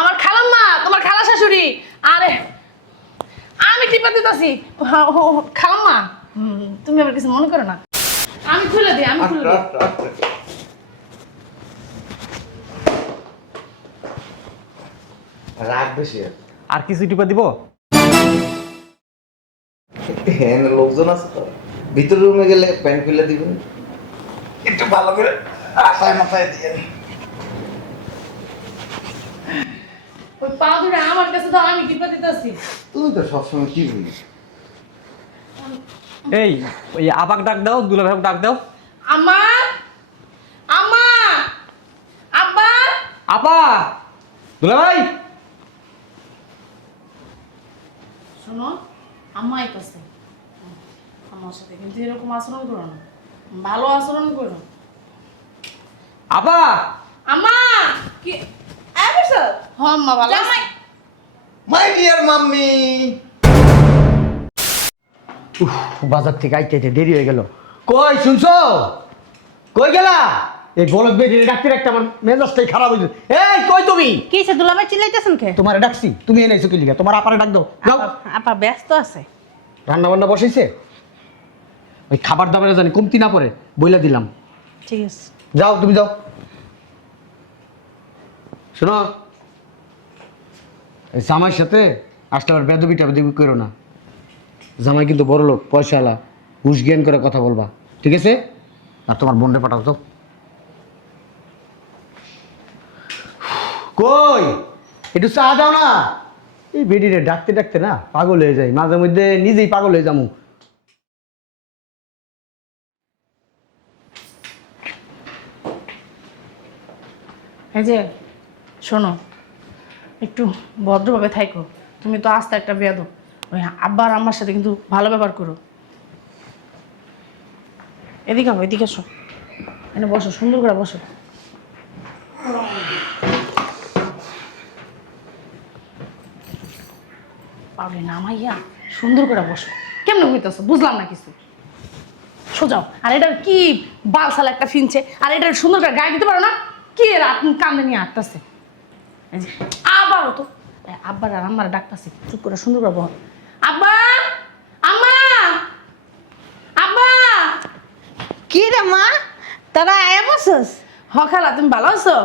আমার খালাম্মা, তোমার খালা শাশুড়ি। আরে আমি টিপা দিতেছি। খালাম্মা, তুমি আবার কিছু মনে করো না। আমি খুলে দিই, আমি খুলে দিই। রাগ বেশি আর কিছু টিপা দিব? হ্যাঁ, লোকজন আছে তো, ভিতর রুমে গেলে প্যান্ট খুলে দিবেন, একটু ভালো করে আশায় মাথায় দিয়ে। ওই পা ধরে আমার কাছে দাও, আমি টিপা দিতেছি। তুই তো সবসময় কি বলিস? এই ওই আপাক ডাক দাও, দুলাভাইকে ডাক দাও। আমা, আমা, আব্বা। আপা, দুলাভাই। শোনো, আম্মা আইতাছে। আমার সাথে কিন্তু এরকম আচরণ করো না, ভালো আচরণ করো। আপা, আম্মা কি আইবছো? হ্যাঁ আম্মা ভালো আছি। My dear mummy. বাজার থেকে আইতে আইতে দেরি হয়ে গেল। কই শুনছো? কই গেলা? এই গলদ বেরিয়ে ডাকতে ডাকতে আমার মেজাজটাই খারাপ হয়ে যাচ্ছে। এই কই তুমি? কি সে দুলাভাই চিল্লাইতেছেন কে? তোমারে ডাকছি, তুমি এনেছো কি লিগা? তোমার আপারে ডাক দাও, যাও। আপা ব্যস্ত আছে। রান্না বান্না বসাইছে? ওই খাবার দাবারে জানি কমতি না পড়ে, বইলা দিলাম। ঠিক আছে। যাও তুমি যাও। শোনো, এই জামাইয়ের সাথে আসলে আবার বেদবিটা বেদবি করো না। জামাই কিন্তু বড় লোক, পয়সাওয়ালা, হুশ জ্ঞান করে কথা বলবা, ঠিক আছে? আর তোমার বোনটা পাঠাও তো। কই একটু চা দাও না। এই বেডিরে ডাকতে ডাকতে না পাগল হয়ে যায়, মাঝে মধ্যে নিজেই পাগল হয়ে যাবো। এই যে শোনো, একটু ভদ্রভাবে থাইকো। তুমি তো আস্তে একটা বেয়াদব। ওই আব্বার আম্মার সাথে কিন্তু ভালো ব্যবহার করো। এদিকে আও, এদিকে এসো, এনে বসো, সুন্দর করে বসো। পারলে নামাইয়া সুন্দর করে বসো। কেমন হইতেছো বুঝলাম না কিছু। সোজাও। আর এটার কি বালসাল একটা ফিনছে, আর এটার সুন্দর করে গায়ে দিতে পারো না? কি এর আপনি কান্দে নিয়ে আটতাছে। আবারও তো আব্বার আর আম্মার ডাকতাছে, চুপ করে সুন্দর করে বল। আব্বা, আম্মা, আব্বা। কি রে মা, তোরা আয়া বসস? হ খালা, তুমি ভালো আছো?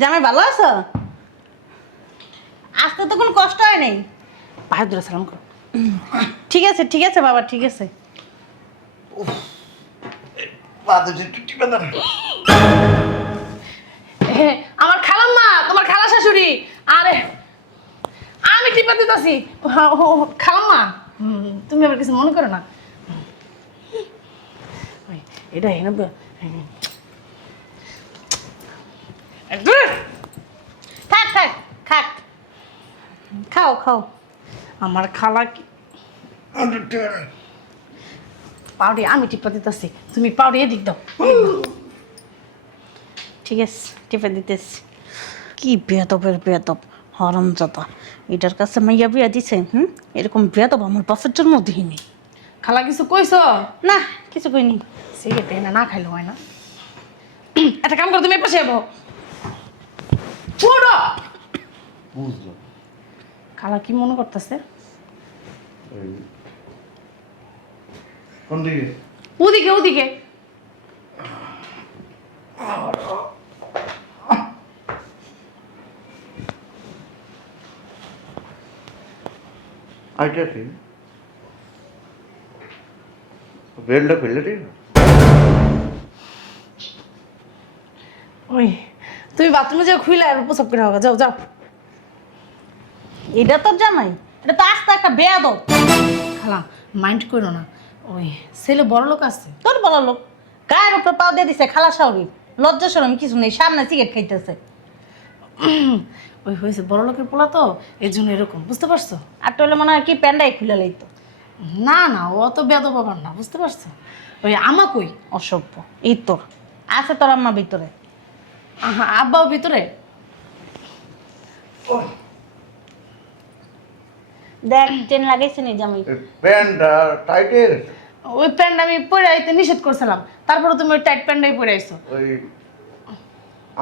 জামাই ভালো আছো? আসতে তো কোনো কষ্ট হয় নাই। পায়ের ধরে সালাম করো। ঠিক আছে ঠিক আছে বাবা, ঠিক আছে। হ্যাঁ, আমার খালাম্মা, তোমার খালা শাশুড়ি। আরে আমি টিপা দিতেছি। খালাম্মা, তুমি আবার কিছু মনে করো না। ওই, এটা হেন থাক থাক থাক, খাও খাও। আমার খালা কি পাউডি, আমি টিপা দিতেছি, তুমি পাউডি এদিক দাও। ঠিক আছে, টিপে দিতেছি। কি বেয়াদবের বেয়াদব, হরামজাদা। এটার কাছে মাইয়া বিয়া দিছে। এরকম বেয়াদব আমার বাপের জন্ম দিইনি। খালা কিছু কইছো? না, কিছু কইনি। সিগারেট এনে না খাইলে হয় না। একটা কাম করো, তুমি পাশে যাবো। ছোড়ো। বুঝলো খালা কি মনে করতেছে? কোন দিকে? ওদিকে ওদিকে। আইটা ঠিক, বেলটা ফেললে ঠিক। ওই তুমি বাথরুমে যাও, খুইলা আর প্রসাব করে হোক, যাও যাও। এটা তোর জামাই? এটা তো আস্তে একটা বেয়াদব। খালা মাইন্ড করো না, ওই ছেলে বড় লোক আছে। তোর বলা লোক গায়ের উপরে পাও দিয়ে দিছে খালা শাউরি। লজ্জা শরম কিছু নেই, সামনে সিগারেট খাইতেছে। ওই হয়েছে বড় লোকের পোলা তো, এই জন্য এরকম, বুঝতে পারছো? আর টলে মনে হয় কি প্যান্ডাই খুলে লাইতো। না না, ও তো বেদ বাবার না, বুঝতে পারছো? ওই আমা কই? অসভ্য। এই তোর আছে তোর আম্মা ভিতরে। আব্বাও ভিতরে। দেখ চেন লাগাইছে নি জামাই। প্যান্টটা টাইটের। ওই প্যান্ট আমি পরে আইতে নিষেধ করছিলাম, তারপরে তুমি ওই টাইট প্যান্টটাই পরে আইছো। ওই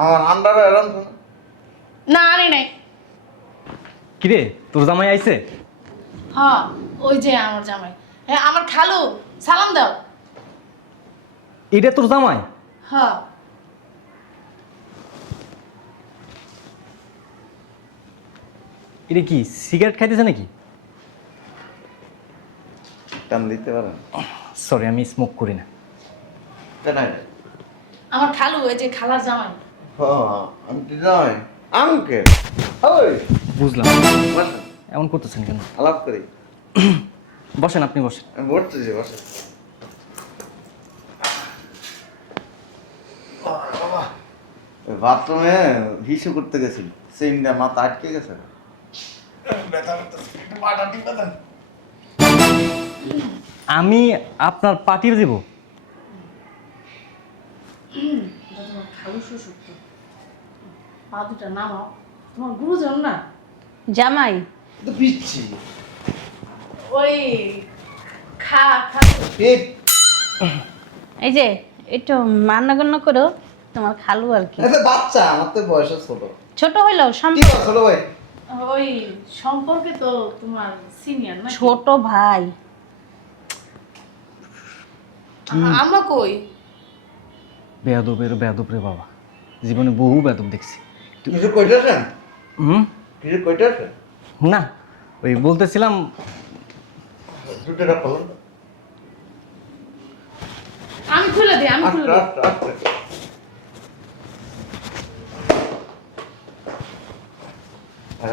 আমার আন্ডারে এরম তো না। না আনি নাই। কিরে তোর জামাই আইছে? হ্যাঁ ওই যে আমার জামাই। হ্যাঁ আমার খালু, সালাম দাও। এটা তোর জামাই? হ্যাঁ এটা কি সিগারেট খাইতেছে নাকি? টান দিতে পারেন? সরি, আমি স্মোক করি না। কেন? আমার খালু, ওই যে খালার জামাই। হ্যাঁ আমি কি জামাই? আঙ্কেল। ওই বুঝলাম। বসেন, এমন করতেছেন কেন? আলাপ করি। বসেন, আপনি বসেন। আমি বসতেছি, বসেন। বাথরুমে হিসু করতে গেছি, সেইটা মাথা আটকে গেছে। আমি আপনার পার্টির দিব? তোমার খালু শ্বশুর তো, পা দুটা নামাও। তোমার গুরুজন না? জামাই তো পিচ্ছি। ওই খালু। পেট। এই যে একটু মান্যগণ্য করো, তোমার খালু আর কি। এটা বাচ্চা, আমার তো বয়সে ছোট। ছোট হইলেও কি বল ছোট ভাই? ওই সম্পর্কে তো তোমার সিনিয়র না? ছোট ভাই। আমরা কই? বেয়াদবের বেয়াদব রে বাবা, জীবনে বহু বেয়াদব দেখছি। কিছু কইতেছেন? হুম? কিছু কইতেছেন? না, ওই বলতেছিলাম দুটোটা ফলন। আমি খুলে দিই, আমি খুলে দিই। আচ্ছা আচ্ছা।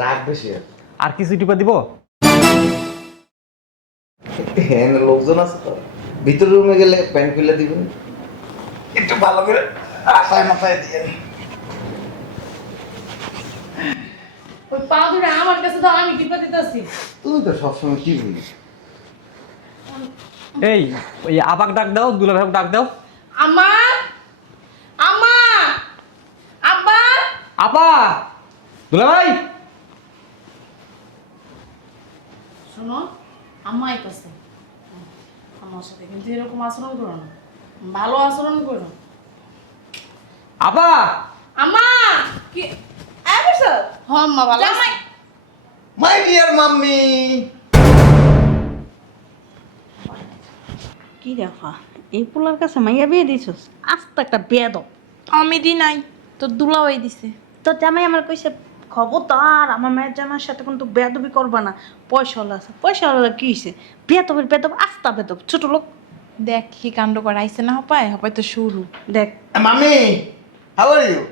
রাগ বেশি আছে। আর কিছু টিপা দিব? হ্যাঁ লোকজন আছে তো, ভিতর রুমে গেলে প্যান্ট খুলে দিবেন, একটু ভালো করে আশায় মাথায় দিয়ে। ওই পা দুটা আমার কাছে দাও, আমি টিপা দিতেছি। তুই তো সবসময় কি বলিস? এই ওই আপাক ডাক দাও, দুলা ভাইকে ডাক দাও। আমা, আমা, আব্বা। আপা, দুলা ভাই। শোনো, আম্মা আইতাছে। আমার সাথে কিন্তু এরকম আচরণ করো না, ভালো আচরণ করো। আপা, আম্মা কি আইবছ? হ্যাঁ আম্মা ভালো আছি। My dear mummy. কি দেখা এই পোলার কাছে মাইয়া বিয়ে দিছস? আস্ত একটা বেয়াদব। আমি দি নাই, তোর দুলাভাই দিছে। তো জামাই আমার কইছে খবরদার আমার মায়ের জামাইয়ের সাথে কিন্তু বেয়াদবি করবা না। পয়সাওয়ালা আছে, পয়সাওয়ালা কি হইছে? বেয়াদবের বেয়াদব, আস্তা বেয়াদব, ছোট লোক। দেখ কি কাণ্ড করে আইছে না হপায় হপায় তো শুরু। দেখ মাম্মি, হাউ আর ইউ?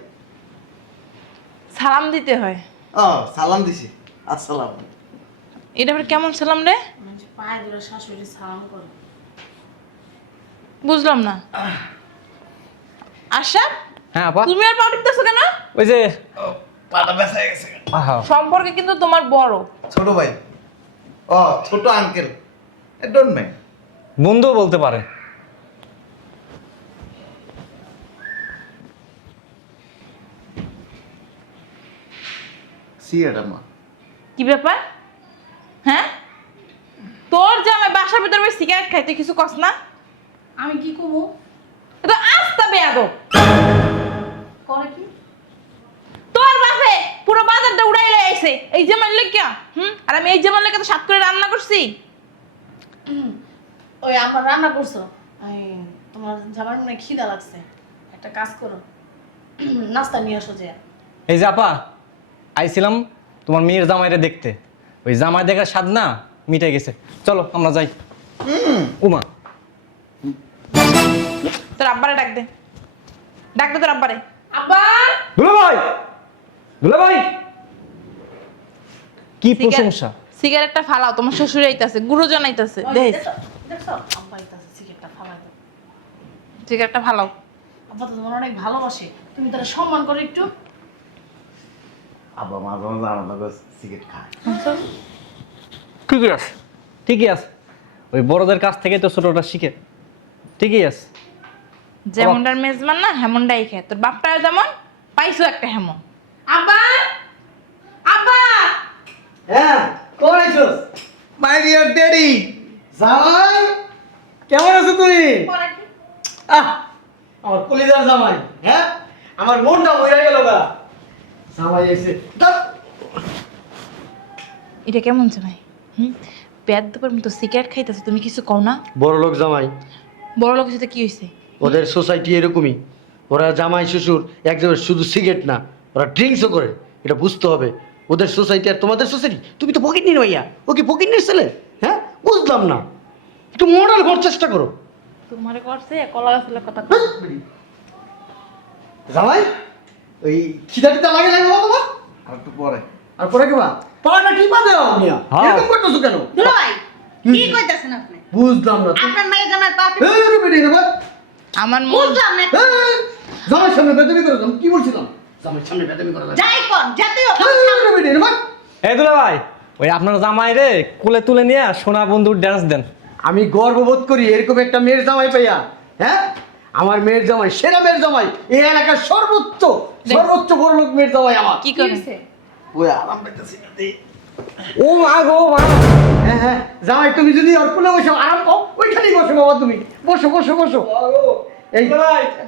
সালাম দিতে হয়। ও সালাম দিছি, আসসালাম। এটা আবার কেমন সালাম রে? পায়ে ধরে শাশুড়ি সালাম করে। বুঝলাম না। আশা, হ্যাঁ আপা। তুমি আর পা টিপতেছো কেন? ওই যে পাটা ব্যথা হয়ে গেছে। আহা, সম্পর্কে কিন্তু তোমার বড়। ছোট ভাই। ও ছোট আঙ্কেল, ডোন্ট মাইন্ড। বন্ধু বলতে পারে। সি এটা মা। কি ব্যাপার? হ্যাঁ, তোর জামাই বাসার ভিতরে বসে সিগারেট খাই, তুই কিছু কস না? আমি কি করবো? এটা আস্তা বেয়াদব। করে কি? তোর বাপে পুরো বাজারটা উড়াইলে আইছে এই জামাই লেগা। আর আমি এই জামাই লেগা তো সাত করে রান্না করছি। ওই আমার রান্না করছো, তোমার যাবার মনে হয় খিদা লাগছে, একটা কাজ করো, নাস্তা নিয়ে আসো যে। এই যে আপা, আইছিলাম তোমার মেয়ের জামাইরে দেখতে। ওই জামাই দেখার স্বাদ না মিটে গেছে। চলো আমরা যাই। উমা, তোর আব্বারে ডাক দে, ডাক দে তোর আব্বারে। আব্বা, দুলা ভাই, দুলা ভাই, কি প্রশংসা! সিগারেটটা ফালাও, তোমার শ্বশুর আইতাছে, গুরুজন আইতাছে। দেখ দেখছো আব্বা আইতাছে, সিগারেটটা ফালাই দাও। সিগারেটটা ফালাও। আব্বা তো তোমার অনেক ভালোবাসে, তুমি তারা সম্মান করো একটু। আব্বা মাঝে মাঝে আমার লগে সিগারেট খায়। ঠিকই আছে, ঠিকই আছে। ওই বড়দের কাছ থেকে তো ছোটটা শিখে। ঠিকই আছে। যেমনটার মেজবান না হেমনটাই খায়। তোর বাপটা যেমন পাইছো একটা হেমন। আব্বা, আব্বা, হ্যাঁ কোন আইছস? My dear daddy. জামাই কেমন আছো তুই? পরে কি? আহ আমার কলিজার জামাই। হ্যাঁ আমার মনটা মরে গেল গা জামাই এসে এটা কেমন জামাই? পেট দুপুরের মতো সিগারেট খাইতেছো, তুমি কিছু কও না? বড় লোক জামাই, বড় লোকের সাথে কি হয়েছে? ওদের সোসাইটি এরকমই। ওরা জামাই শ্বশুর একজনের শুধু সিগারেট না, ওরা ড্রিঙ্কসও করে। এটা বুঝতে হবে। ওদের সোসাইটি আর তোমাদের সোসাইটি। তুমি তো পকেট নিয়ে ভাইয়া, ও কি পকেট নিয়ে ছেলে? হ্যাঁ, বুঝলাম না। একটু মডেল করার চেষ্টা করো। তোমারে করছে কলা গাছের কথা। জামাই ওই খিদাটিতে লাগে লাগে তোমার? আর একটু পরে। আর পরে কি বা পাড়াটা কি বাদে মিয়া? হ্যাঁ। এরকম করতেছো কেন? দুলা ভাই কি কি কইতাছেন আপনি? বুঝলাম না। আপনার মায়ের জামাই পা টিপে- এই রে বেটি রে বা। আমার মন বুঝলাম না। এই, জামাইয়ের সামনে বেদবি করে কি বলছিলাম? জামাইয়ের সামনে বেদবি করা লাগে। যাই কোন যেতেই হোক। এই রে বেটি রে বা। এই দুলা ভাই, ওই আপনার জামাই রে কোলে তুলে নিয়ে সোনা বন্ধুর ড্যান্স দেন। আমি গর্ববোধ করি এরকম একটা মেয়ের জামাই পাইয়া। হ্যাঁ, আমার মেয়ের জামাই সেরা মেয়ের জামাই, এই এলাকার সর্বোচ্চ বড় লোক মেয়ের জামাই আমার। কি করে? ওই আরাম পাইতেছি না দে। ও মা গো মা। হ্যাঁ হ্যাঁ, জামাই তুমি যদি ওর কোলে বসে আরাম পাও, ওইখানেই বসো বাবা তুমি। বসো বসো বসো। এই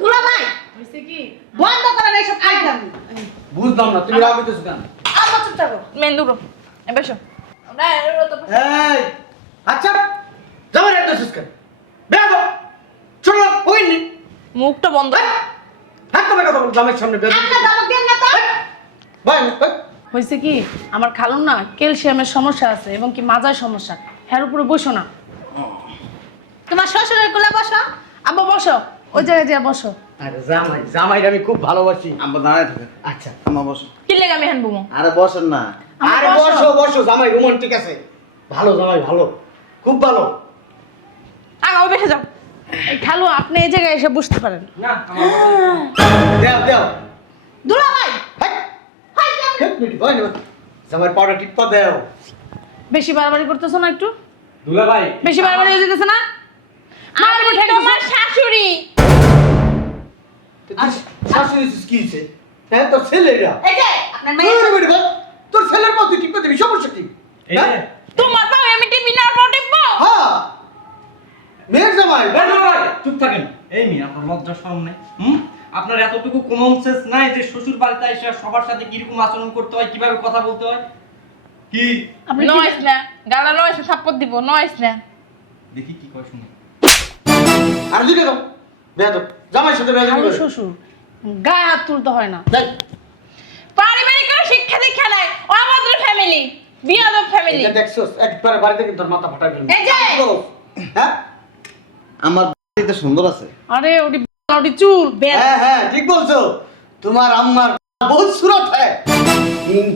দুলা ভাই হইছে কি বন্ধ করেন এইসব খাইতাম। বুঝলাম না, তুমি রাগ হইতেছো কেন? আবার চুপ থাকো। মেন্দুরো এবেশো। আমরা এরো তো এই আচ্ছা, জামাই রাখতে কেন? বেয়াদব, চলো ওইনি। মুখটা বন্ধ। হাত তোমার কথা বল, জামাইয়ের সামনে বেয়াদব। আপনি দাবক দেন না তো? ভাই হয়েছে কি আমার খালুন না ক্যালসিয়ামের সমস্যা আছে এবং কি মাজার সমস্যা, হ্যার উপরে বসো না। তোমার শ্বশুরের কোলে বসো। আব্বা বসো, ওই জায়গায় যা বসো। আরে জামাইর আমি খুব ভালোবাসি। আম্মা দাঁড়ায় থাকে। আচ্ছা আম্মা বসো। কি লেগে আমি হানবো? আরে বসেন না। আম্মা আরে বসো বসো, জামাই রোমান্টিক আছে। ভালো জামাই, ভালো, খুব ভালো। আগাও বেশে যাও। এই খালু আপনি এই জায়গায় এসে বসতে পারেন। না আমার দেও দেও। দুলা ভাই হাই হাই মিটি ভাই না, জামাইয়ের পাউডার টিপা দেও। বেশি বাড়াবাড়ি করতেছো না একটু? দুলা ভাই, বেশি বাড়াবাড়ি হয়ে যেতেছে না? আমি তোমার শাশুড়ি। আর শাশুড়ি কি হইছে? হ্যাঁ, তোর ছেলেরা। এই যে আপনার মায়ের ওরে বেটি ভাই, তোর ছেলের পাউ তুই টিপা দিবি, সমস্যা কি? এই হ্যাঁ? যে তোমার পাও আমি টিপি না পাও টিপবো? হ্যাঁ, মেয়ের জামাই। এই দুলা ভাই, চুপ থাকেন। এই মি আপনার লজ্জা শরম নেই? আপনার এতটুকু কমন সেন্স নাই যে শ্বশুর বাড়িতে এসে সবার সাথে কিরকম আচরণ করতে হয়, কিভাবে কথা বলতে হয়? কি আপনি কি- নয়স না গালা নয়স থাপ্পড় দিব নয়স না। দেখি কি কয় শুনি। আর দিকে দাও, বেয়াদব, জামাইয়ের সাথে বেয়াদবি খালু করে। শ্বশুর গায়ে হাত তুলতে হয় না। দেখ, পারিবারিক কোনো শিক্ষা দীক্ষা নাই, অভদ্র ফ্যামিলি, বিয়াদব ফ্যামিলি। এটা দেখছস, একবারে বাড়িতে কিন্তু তোর মাথা ফাটাই ফেলবো। এই যে! কি বলো? হ্যাঁ আমার বাড়িতে সুন্দর আছে। আরে ওটি চুল হ্যাঁ হ্যাঁ, ঠিক বলছো। তোমার আম্মার বহুত সুরত হ্যায়।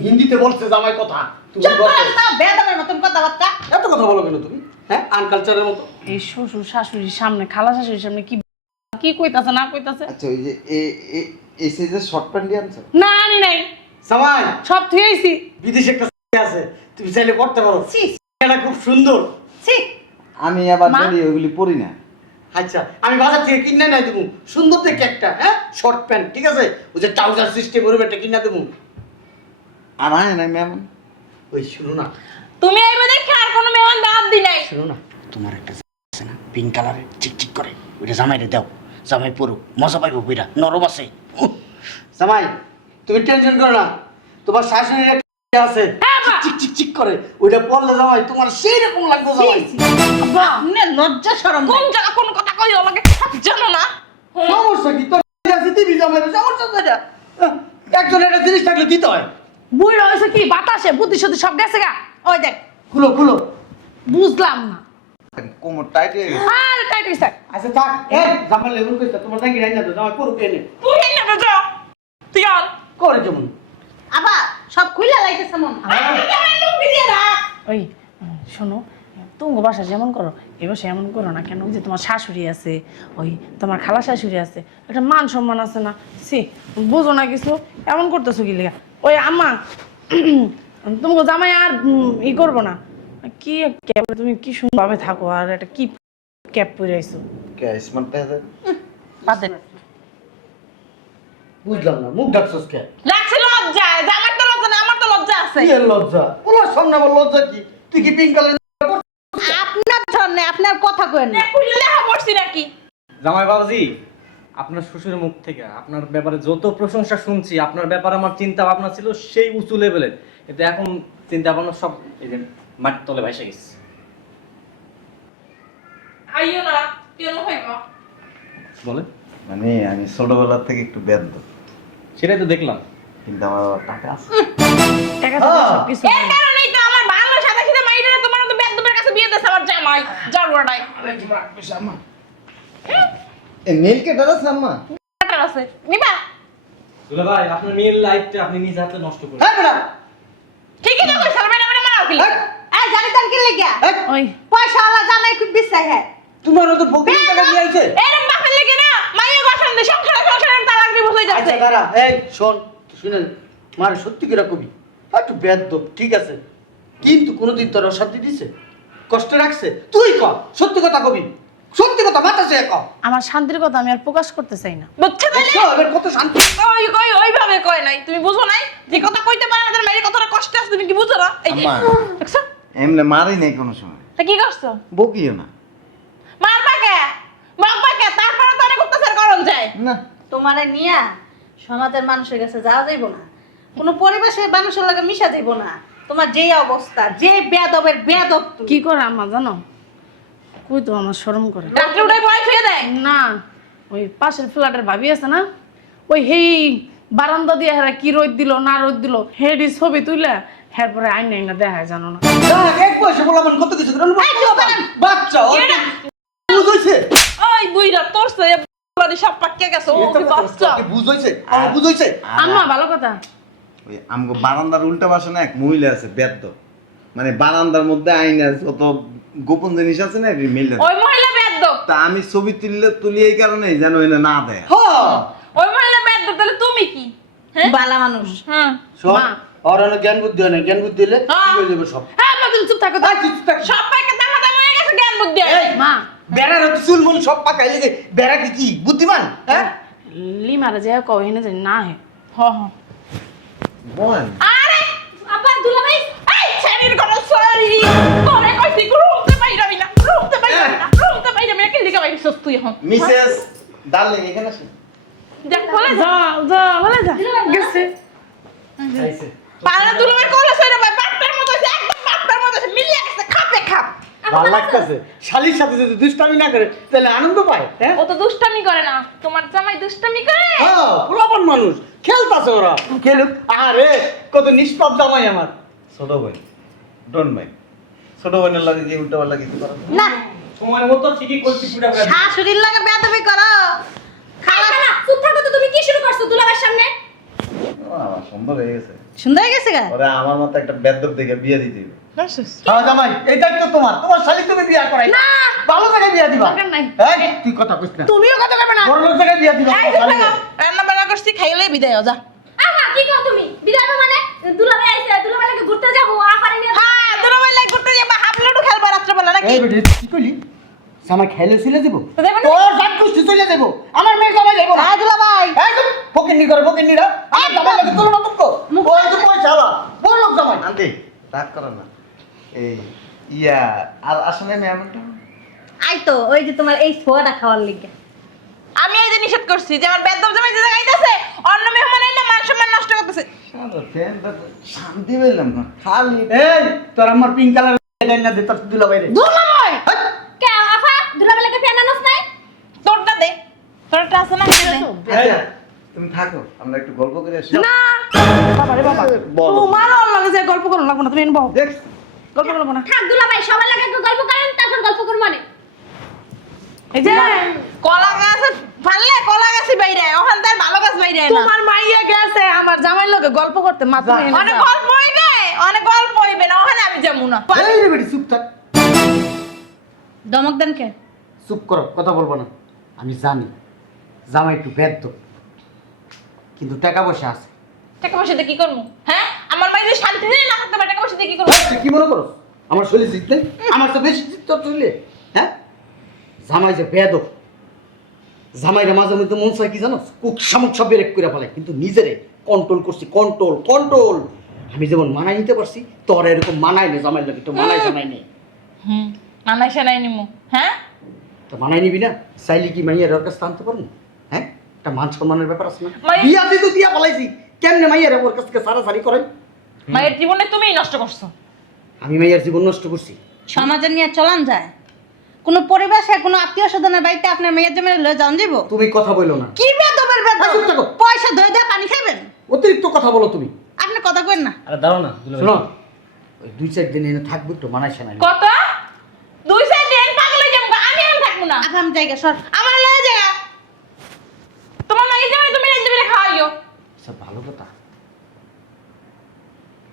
হিন্দিতে বলছে জামাই কথা, তুমি চুপ বলছো। করেন তো বেয়াদবের মতন কথাবার্তা। এত কথা বলো কেন তুমি? হ্যাঁ, আনকালচারের মতো। এই শ্বশুর শাশুড়ির সামনে খালা শাশুড়ির সামনে কি কি কইতাছে না কইতাছে? আচ্ছা ওই যে এই সাইজের শর্ট প্যান্ট দিয়ে আনছো? না আনি নাই, জামাই, সব থুয়েছি। বিদেশে একটা আছে, তুমি চাইলে পড়তে পারো। ছি এটা খুব সুন্দর। ছি আমি আবার মা? জানি ওইগুলি পরি না। আচ্ছা, আমি বাজার থেকে কিনে নাই দেবো, সুন্দর দেখে একটা, হ্যাঁ, শর্ট প্যান্ট, ঠিক আছে? ওই যে ট্রাউজার সিস্টেম করবে একটা কিনা দেবো। আর আয় না মেমন। ওই শুনো না, তুমি এইবার দেখে আর কোনো মেহমান বাদ দি নাই। শুনো না, তোমার একটা আছে না পিঙ্ক কালারের চিকচিক করে, ওইটা জামাইরে দাও, জামাই পড়ুক, মজা পাইব, ওইটা নরম আছে। জামাই, তুমি টেনশন করো না, তোমার শাশুড়ির একটা আছে চিক চিক চিক করে, ওইটা পড়লে জামাই তোমার সেই রকম লাগবে জামাই। আব্বা আপনি লজ্জা শরম কোন নাই। জায়গা কোন কথা কইও আমাকে জানো না? সমস্যা কি তোর আছে দিবি জামাইরে, সমস্যা তো এটা। একজন একটা জিনিস থাকলে দিতে হয়। বুইড়া হয়েছে কি বাতাসে বুদ্ধি শুদ্ধি সব গেছে গা। ওই দেখ খুলো খুলো। বুঝলাম না। কোমর টাইট হয়ে গেছে। আর টাইট হইছে। আচ্ছা থাক, এই জামাই লেগুন কইতা, তোমার জাঙ্গি রাইনা দাও, জামাই পড়ুক এনে। তুই না তো যা তুই আল করে কেমন? আবার সব খুইলা লাইতেছে মন। ওই শোনো, তুমি বাসা যেমন করো এ বাসা এমন করো না কেন? ওই যে তোমার শাশুড়ি আছে, ওই তোমার খালা শাশুড়ি আছে, একটা মান সম্মান আছে না? সি বোঝো না কিছু, এমন করতেছো কি লেগা? ওই আম্মা তোমাকে জামাই আর ই করবো না। কি ক্যাপ, তুমি কি সুন্দরভাবে থাকো আর একটা কি ক্যাপ পরে আইছো। কে স্মার্ট আছে? বাদে বুঝলাম না, মুখ ডাকছস কে? লাগছে লজ্জা, যে আমার তো লজ্জা না, আমার তো লজ্জা আছে। কি এর লজ্জা? ওলার সামনে আমার লজ্জা কি? তুই কি পিঙ্ক কালার? আপনার জন্য আপনার কথা কইেন না। খুললে লেখা পড়ছি নাকি? জামাই বাবাজি, আপনার শ্বশুরের মুখ থেকে আপনার ব্যাপারে যত প্রশংসা শুনছি, আপনার ব্যাপারে আমার চিন্তা ভাবনা ছিল সেই উঁচু লেভেলের, কিন্তু এখন চিন্তা ভাবনা সব এই যে মাটির তলে ভাসে গেছে। আইও না, কেন হইবা? বলে মানে আমি ছোটবেলা থেকে একটু ব্যর্থ, সেটাই তো দেখলাম। কিন্তু আমার বাবার টাকা আছে। টাকা তো সবকিছু এর কারণেই তো আমার ভালো সাদা সাদা মাইরা তোমার তো বেদবের কাছে বিয়ে দিছে আমার জামাই জারুয়াটাই। নীল কেটার আছে আম্মা? কাটার আছে নিবা? দুলা ভাই, আপনার মেয়ের লাইফটা আপনি নিজ হাতে নষ্ট করেন। হ্যাঁ বেটা ঠিকই তো কইছ বেটা বেটা মারাও কি এই, এই জানি তার কি লেগে ওই পয়সা আলা জামাই খুব বিশ্বাস হ্যাঁ তোমার তো বকির টাকা দিয়ে আইছে। এরম বাপের লেগে না মাইয়া গঠন দে সংসারে তালাক দিব হই যাচ্ছে। আচ্ছা দাঁড়া, এই শোন, শুনেন মার সত্যি করে কবি একটু বেয়াদব, ঠিক আছে, কিন্তু কোনোদিন তোর অশান্তি দিছে, কষ্ট রাখছে? তুই ক, সত্যি কথা কবি, সত্যি কথা মাথা চেয়ে ক। আমার শান্তির কথা আমি আর প্রকাশ করতে চাই না। বুঝছো তাইলে? দেখছো এবার কত শান্তি। ওইভাবে কয় নাই, তুমি বুঝো নাই যে কথা কইতে পারে না তার মায়ের কতটা কষ্ট আছে তুমি কি বুঝো না? এই যে আম্মা। দেখছো এমনি মারি নাই কোনো সময়, তা কি করছো? বকিও না। মার পাকে বাপ পাকে তারপরে তো অনেক অত্যাচার করন যায়। না তোমারে নিয়া সমাজের মানুষের কাছে যাওয়া যাইব না, কোনো পরিবেশের মানুষের লাগে মিশা যাইব না। তোমার যে অবস্থা, যে বেয়াদবের বেয়াদব তুমি। কি করে আম্মা জানো? কই তো আমার শরম করে। রাত্রে উঠাই বয় ফিরে দেয়। না, ওই পাশের ফ্ল্যাটের ভাবি আছে না, ওই হেই বারান্দা দিয়ে হেরা কি রোদ দিল না রোদ দিল হেডি ছবি তুইলা হের পরে আইন না দেখায় জানো না। এক বয়সে বললাম কত কিছু করে বাচ্চা ওর কেডা? বুঝ হইছে, ওই বুইরা তোর সে বাড়ি সব পাকিয়ে গেছে ও কি বাচ্চা। বুঝ হইছে, বুঝ হইছে। আম্মা ভালো কথা। ওই আমগো বারান্দার উল্টা পাশে না এক মহিলা আছে ব্যর্থ, মানে বারান্দার মধ্যে আইন আছে, কত গোপন জিনিস আছে না মিল। ওই মহিলা বেদ্য, তা আমি ছবি তুলি এই কারণে যেন এনে না দেয়। হ্যাঁ ওই মহিলা বেদ্য, তাহলে তুমি কি? হ্যাঁ বালা মানুষ। হ্যাঁ শোন, মা। ওর হলো জ্ঞান বুদ্ধি হয় না, জ্ঞান বুদ্ধি দিলে হ্যাঁ। ঠিক হয়ে যাবে সব। হ্যাঁ মা তুমি চুপ থাকো তো। এই, কিছু থাক- সব পাকে দামা দাম হয়ে গেছে জ্ঞান বুদ্ধি। এই, মা বেড়ার হচ্ছে চুলমুল সব পাকাই লেগে, বেড়া কি বুদ্ধিমান? হ্যাঁ লিমারা যে কও হেনে যে না হে। হ হ বোন আরে আব্বা দুলাভাই এই ছেড়ির কথা সরি তোরে কইছি রুমতে বাইরাবি না রুমতে বাইরাবি না রুমতে বাইরাবি না কি লিখা বাইরিছস তুই এখন মিসেস ডার্লিং এখানে আসেন। দেখ বলে যা যা যা বলে যা গেছে। খাইছে। পারা দুলাভাই কল সরে ভাই বাপটার মতো আছে একদম বাপটার মতো আছে মিলিয়ে গেছে খাপে খাপ ভালো লাগতেছে, শালির সাথে যদি দুষ্টামি না করে তাহলে আনন্দ পায়। হ্যাঁ ও তো দুষ্টামি করে না তোমার জামাই দুষ্টামি করে হ্যাঁ, পোলাপান মানুষ খেলতাছে, ওরা খেলুক। আরে কত নিষ্পাপ জামাই আমার। ছোট বোন, ডোন্ট মাইন্ড। ছোট বোনের লাগে যে উল্টা পাল্টা কিছু করা যায়? না সময় মতো ঠিকই করছি পুরা পুরা। শাশুড়ির লাগে বেয়াদবি করো। খালা খালা চুপ থাকো তো, তুমি কি শুরু করছো দুলাভাইয়ের সামনে? আমার সুন্দর হয়ে গেছে। সুন্দর হয়ে গেছে গা। ওরা আমার মতো একটা বেদ্যপ দেখে বিয়ে দিতে হবে। হ্যাঁ জামাই, এই দায়িত্ব তোমার, তোমার শালি তুমি বিয়া করাই না, ভালো জায়গায় বিয়া দিবা। দরকার নাই। এই, তুই কথা কইস না, তুমিও কথা কইবে না। বড় লোক জায়গায় বিয়া দিবা। এই চুপ থাকো রান্না বান্না করছি খাইলে বিদায় হও যা আমা কি কও তুমি? বিদায় হবো মানে দুলাভাই আইছে, দুলাভাই লাগে ঘুরতে যাবো আফারি নিয়ে। হ্যাঁ দুলাভাই লাইক করতে যাবা হাবলুডু খেলবা রাত্রে বেলা নাকি এই বেটি কি কইলি? জামাই খাইলে চলে যাবো? তো যাবে না? তোর জাত কুষ্টি চলে যাবো, আমার মেয়ে জামাই যাবো না। আয় দুলাভাই। এই চুপ, ফকিন্নি করে ফকিন্নিরা। আর জামাই লাগে তোর না তুকো। ওই যে পয়সা আলা, বড় লোক জামাই। আন্টি রাগ করো না। এই ইয়া আর আসলে মেহমানটা আই তো ওই যে তোমার এই ছোয়াটা খাওয়ার লিগে। আমি এই যে নিষেধ করছি যে আমার বেদম জামাই যে জায়গায় আইতাছে অন্য মেহমান আইনা মান সম্মান নষ্ট করতেছে সারা ফ্যানটা শান্তি পেলাম না, খালি এই তোর আমার পিঙ্ক কালার গাইন না দে তোর দুলা বাইরে। দুলাভাই কে আফা দুলাভাই লাগে ফ্যান আনস নাই? তোরটা দে তোরটা আছে না এটা দে আচ্ছা তুমি থাকো, আমরা একটু গল্প করে আসি। না বাবা রে বাবা বলো। তোমার ওর লাগে যে গল্প করো লাগবে না, তুমি এনবো দেখ গল্প করবো না। থাক দুলাভাই সবার লাগে একটু গল্প করেন তারপর গল্প করব মানে। এই যে কলা গাছ ফাললে কলা গাছ বাইরে ওখান তার ভালো গাছ বাইরে না তোমার মাইয়া গেছে আমার জামাইর লগে গল্প করতে, মা তুমি এনে অনেক যাও। গল্প হইবে অনেক গল্প হইবে না ওখানে আমি যাবো না এই রে বেটি চুপ থাক, দমক দেন কে? চুপ করো, কথা বলবো না। আমি জানি জামাই একটু ব্যর্থ, কিন্তু টাকা পয়সা আছে। টাকা পয়সা দিয়ে কি করবো হ্যাঁ আমার মাইরে শান্তি নেই না থাকতে পারে টাকা পয়সা দিয়ে কি করবো তুই কি মনে করো আমার শরীর জিততে? আমার তো বেশি জিততে চললে। হ্যাঁ জামাই যে বেয়াদব, জামাইরা মাঝে মধ্যে মন চায় কি জানো, কুক শামুক সব বেরেক করে ফেলে, কিন্তু নিজেরে কন্ট্রোল করছি, কন্ট্রোল কন্ট্রোল। আমি যেমন মানাই নিতে পারছি, তোর এরকম মানাই নে, জামাই লাগে তো মানাই জানাই নেই। মানাই সানাই নিমু হ্যাঁ তো মানাই নিবি না? চাইলে কি মাইয়ার ওর কাছে আনতে পারবো? হ্যাঁ একটা মান সম্মানের ব্যাপার আছে না মায়ের- বিয়া দিয়ে তো দিয়া পালাইছি কেমনে মাইয়ার ওর কাছ থেকে সারাসারি করে মায়ের জীবনে তুমিই নষ্ট করছো। আমি মাইয়ার জীবন নষ্ট করছি সমাজে নিয়ে চলান যায় কোনো পরিবেশে কোনো আত্মীয় স্বজনের বাড়িতে আপনার মেয়ের জন্য লয়ে যান যাব তুমি কথা বলো না কি বেদবের বেদব চুপ থাকো। পয়সা ধরে দিয়ে পানি খাবেন অতিরিক্ত কথা বলো তুমি আপনি কথা কইন না আরে দাঁড়াও না দুলাভাই। শোনো ওই 2-4 দিন এনে থাকবো একটু মানাইছে না কত 2 দিন পাগল হয়ে যাবো, আমি এখন থাকবো না। আচ্ছা আমি জায়গা সর আমার লয়ে জায়গা তোমার মায়ের জীবনে তুমি রাইতে বেড়ে খাওয়াইও। আচ্ছা ভালো কথা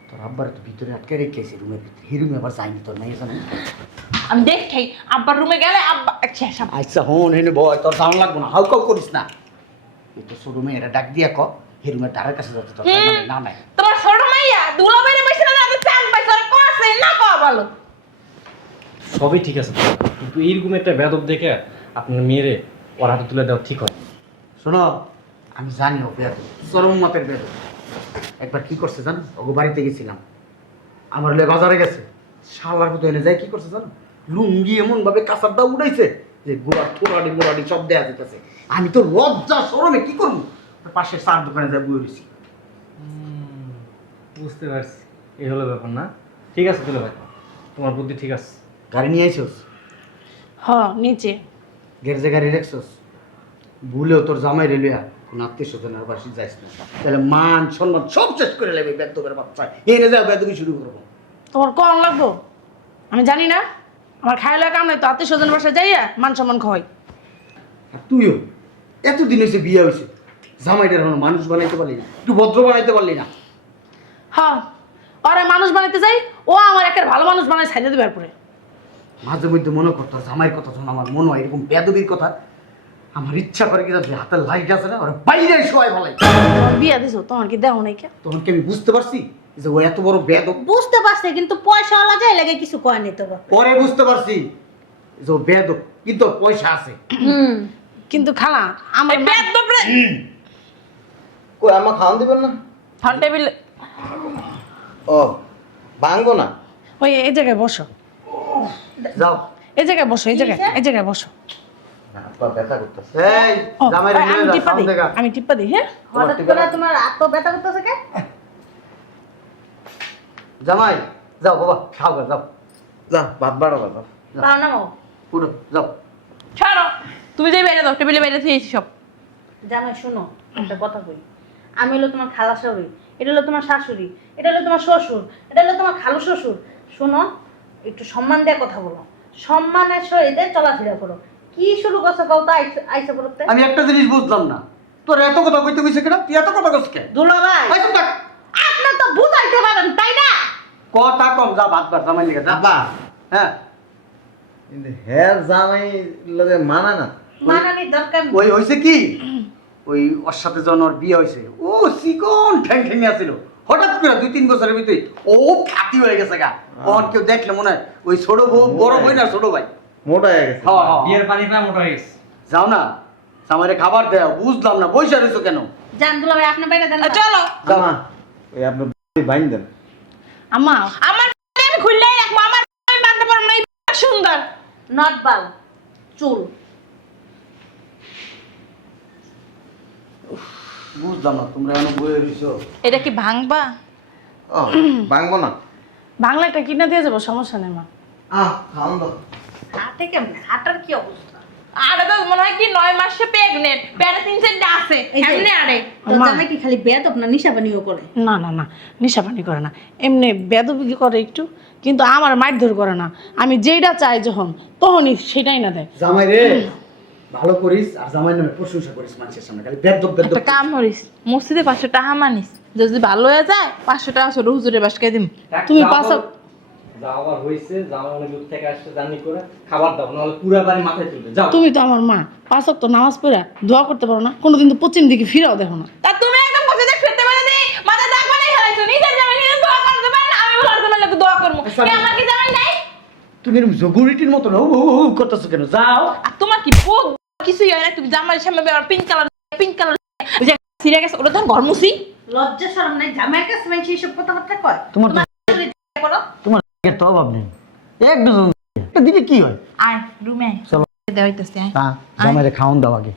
তোর আব্বার তো ভিতরে আটকে রেখেছি রুমের ভিতরে এই রুমে আবার যায়নি তোর মাইয়া জানে আমি দেখি আব্বার রুমে গেলে আব্বা আচ্ছা সব আচ্ছা হন হেনে ভয় তোর দাম লাগবো না হাউ কাউ করিস না এই তো ছোট মেয়েরা ডাক দিয়া ক হে রুমের তারের কাছে যাতে তোর না নাই তোমার ছোট মাইয়া দুলা বাইরে বসে না যাতে চান পাইছে আর কোয়াছে না কোয়া ভালো। সবই ঠিক আছে কিন্তু এইরকম একটা বেদব দেখে আপনার মেয়েরে ওর হাতে তুলে দেওয়া ঠিক হয়। শোনো আমি জানি ও বেদ চরম মতের বেদ একবার কি করছে জানো ওগো বাড়িতে গেছিলাম আমার লে বাজারে গেছে শালার মতো এনে যায় কি করছে জানো লুঙ্গি এমন ভাবে কাঁচার দা উড়াইছে যে গোড়া ঠোরাডি মোড়াডি সব দেয়া যেতেছে আমি তো লজ্জা শরমে কি করবো পাশে চার দোকানে যাই বই রয়েছি বুঝতে পারছি এই হলো ব্যাপার না। ঠিক আছে দুলাভাই, তোমার বুদ্ধি ঠিক আছে। গাড়ি নিয়ে আইসোস হ নিচে গ্যারেজে গাড়ি রাখছোস ভুলেও তোর জামাই রেলিয়া কোন আত্মীয় স্বজনের বাসি যাইস না তাহলে মান সম্মান সব শেষ করে নেবে বেদবের বাচ্চা এনে যাও বেদবি শুরু করবো তোমার কম লাগবো আমি জানি না আমার খাইলে কাম নাই তো আত্মীয় স্বজন বাসায় যাইয়া মান সম্মান খাওয়াই। আর তুইও এতদিন হয়েছে বিয়ে হয়েছে জামাইটার এখন মানুষ বানাইতে পারলি না একটু ভদ্র বানাইতে পারলি না হ্যাঁ ওরা মানুষ বানাইতে যাই ও আমার একের ভালো মানুষ বানাই ছাইতে দেবে পরে মাঝে মধ্যে মনে করতো জামাইয়ের কথা যখন আমার মনে হয় এরকম বেদবির কথা আমার ইচ্ছা করে কি জানি হাতের লাইট আছে না ওরা বাইরে শোয়াই ভালাই তোমার বিয়া দিছো তোমার কি দেও নাই কে তখন কি আমি বুঝতে পারছি যে ও এত বড় বেদব বুঝতে পারছে কিন্তু পয়সা ওলা যায় লাগে কিছু কয় নি তো পরে বুঝতে পারছি যে ও বেদব কিন্তু ওর পয়সা আছে কিন্তু খালা আমার এই বেদব রে কই আমার খাওয়ান দিবেন না? ফোন টেবিল ও ভাঙবো না। ওই এই জায়গায় বসো যাও এই জায়গায় বসো এই জায়গায় বসো হাত পা ব্যথা করতেছে। এই ও, জামাই ওই আমি টিপা দিই আমি টিপা দিই হ্যাঁ হঠাৎ করে তোমার আত্ম ব্যথা করতেছে কে জামাই যাও বাবা খাও গা, যাও যা ভাত বাড়াবো যাও। পাও না মাও পুরো যাও ছাড়ো, তুমি যাই বাইরে দাও, টেবিলে বাইরে থুয়েছি সব। জামাই শোনো একটা কথা কই আমি হলো তোমার খালা শাশুড়ি এটা হলো তোমার শাশুড়ি এটা হলো তোমার শ্বশুর এটা হলো তোমার খালু শ্বশুর শোনো একটু সম্মান দিয়ে কথা বলো সম্মানের সহিতে চলাফেরা করো কি শুরু করছো কও তো আইসা বলতে আমি একটা জিনিস বুঝলাম না তোর এত কথা কইতে কইছে কেন তুই এত কথা কইছ কেন দুলা ভাই ওই চুপ থাক। আপনি তো বুঝাইতে পারেন তাই না কথা কম যা ভাত বার জামাই লিখে যা আব্বা হ্যাঁ কিন্তু হ্যাঁ জামাই লগে মানা না। মানানি দরকার নেই। ওই হইছে কি ওই ওর সাথে যখন ওর বিয়ে হয়েছে ও চিকন ঠ্যাং ঠ্যাঙে আছিল হঠাৎ করে 2-3 বছরের ভিতরে ও ফাতি হয়ে গেছে গা ওর কেউ দেখলে মনে হয় ওই ছোট বউ বড় বই না ছোট ভাই মোটা হয়ে গেছে। হ্যাঁ হ্যাঁ বিয়ের পানি পায় মোটা হয়ে গেছে। যাও না আমারে খাবার দেও বুঝলাম না বইসা রইছো কেন জান দুলা ভাই আপনি বাইরে দেন না। চলো, জামা ওই আপনার বাইন দেন। আম্মা আমার আমি খুললেই রাখবো, আমার আমি বাঁধতে পারবো না, এই সুন্দর। নট বাল চুল বুঝলাম না তোমরা এমন বইয়ে রইছো এটা কি ভাঙবা? ও ভাঙবো না। বাংলা একটা কিনা দিয়ে যাবো সমস্যা নেই মা খাওয়ান দাও। হাতে কেমন হাটার কি অবস্থা আরে তো মনে হয় কি 9 মাসে প্রেগনেন্ট, প্যারা 3 আছে এই যে- এমনি আরে। তোর মা। জামাই কি খালি বেয়াদব না নিশা বানিও করে না না না নেশা পানি করে না এমনি বেদবি করে একটু কিন্তু আমার মারধর করে না আমি যেটা চাই যখন তখনই সেটাই না দেয় জামাই রে ভালো করিস আর জামাই নামে প্রশংসা করিস মানুষের সামনে খালি বেদ্য বেদ্য একটা কাম করিস, মসজিদে 500 টাকা মানিস, যদি ভালো হয়ে যায় 500 টাকা ছোট হুজুরের বাসকে দিম। তুমি পাঁচক যাওয়ার হয়েছে, যাওয়া অনেক দূর থেকে আসছে, জার্নি করে খাবার দাও, নাহলে পুরো বাড়ি মাথায় তুলবে। যাও। তুমি তো আমার মা পাঁচক তো নামাজ পড়া দোয়া করতে পারো না কোনোদিন তো পশ্চিম দিকে ফিরাও দেখো না তা তুমি একদম মসজিদে ফিরতে পারে দেই, মাথা দাগ বানাই ফেলাইছো, নিজের জামাই নিজে দোয়া করতে পারে না, আমি বলার জন্য লোক দোয়া করব। কে আমার কি জামাই নাই? তুমি এরকম জগুরিটির মতো না করতেছো কেন যাও আর তোমার কি ভোগ কিছুই হয় না, তুমি জামাইয়ের সামনে আবার পিঙ্ক কালার ওই যে সিরিয়া গেছে ওটা ধর ঘর মুছি। লজ্জা শরম নাই জামাইয়ের কাছে মানে সেই সব কথাবার্তা কয় তোমার শাশুড়ি জিজ্ঞাসা করো তোমার তো অভাব নেই এক ডজন দিলে কি হয় আয় রুমে আয়, চলো। দেওয়াইতেছি আয়। জামাইরে খাওন দাও আগে